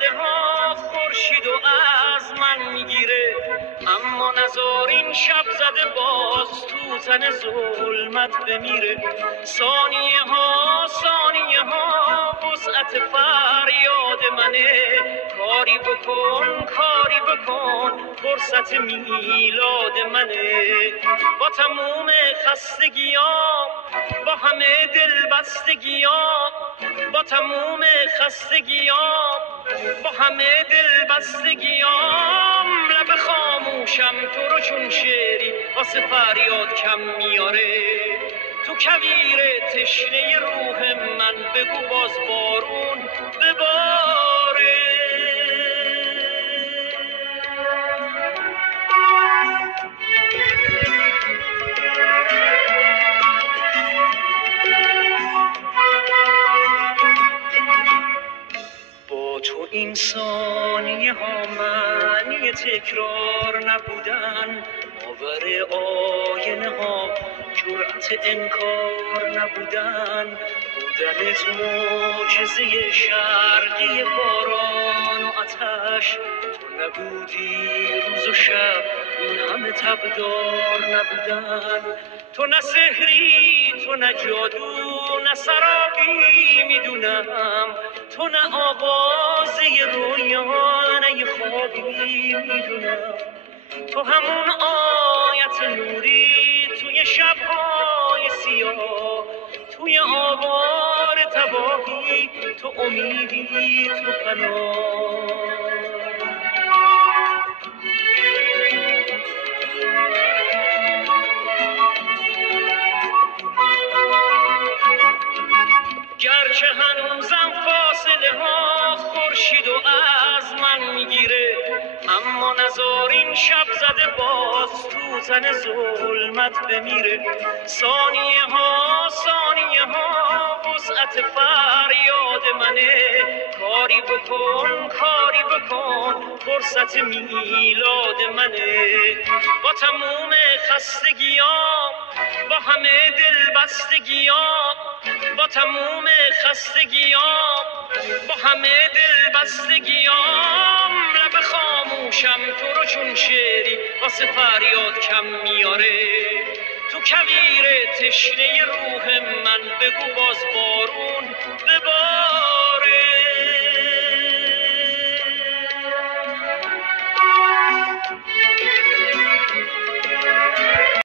فاصله ها خورشید و از من میگیره، اما نزار این شب زده باز تو تن ظلمت بمیره. ثانیه ها وسعت فریاد منه، کاری بکن فرصت میلاد منه. با تموم خستگیام، با همه دلبستگیام، با تموم خستگیام، با همه دلبستگیام، لب خاموشم تو رو چون شعری واسه فریاد کم میاره. تو کویر تشنه روح من بگو باز بارون بباره. با تو این ثانیه ها معنی تکرار نبودن، باور آینه ها جرأت انکار نبودن، بودنت معجزه شرقی باران و آتش. تو نبودی روز و شب این همه تبدار نبودن. تو نه سحری، تو نه جادو، نه سرابی میدونم، تو نه آوازه رویا، نه یه خوابی میدونم. تو همون آیت نوری توی شب‌های سیاه، توی آوار تباهی، تو امیدی، تو پناه. گرچه هنوزم فاصله ها خورشید و از من میگیره، اما نزار این شب زده باز تو تن ظلمت بمیره. ثانیه ها وسعت فریاد منه، کاری بکن فرصت میلاد منه. با تموم خستگیام، با همه دلبستگیام، با تموم خستگیام، با همه دلبستگیام، لب خاموشم تو رو چون شعری واسه فریاد کم میاره. تو کویر تشنه روح من بگو باز بارون ببار.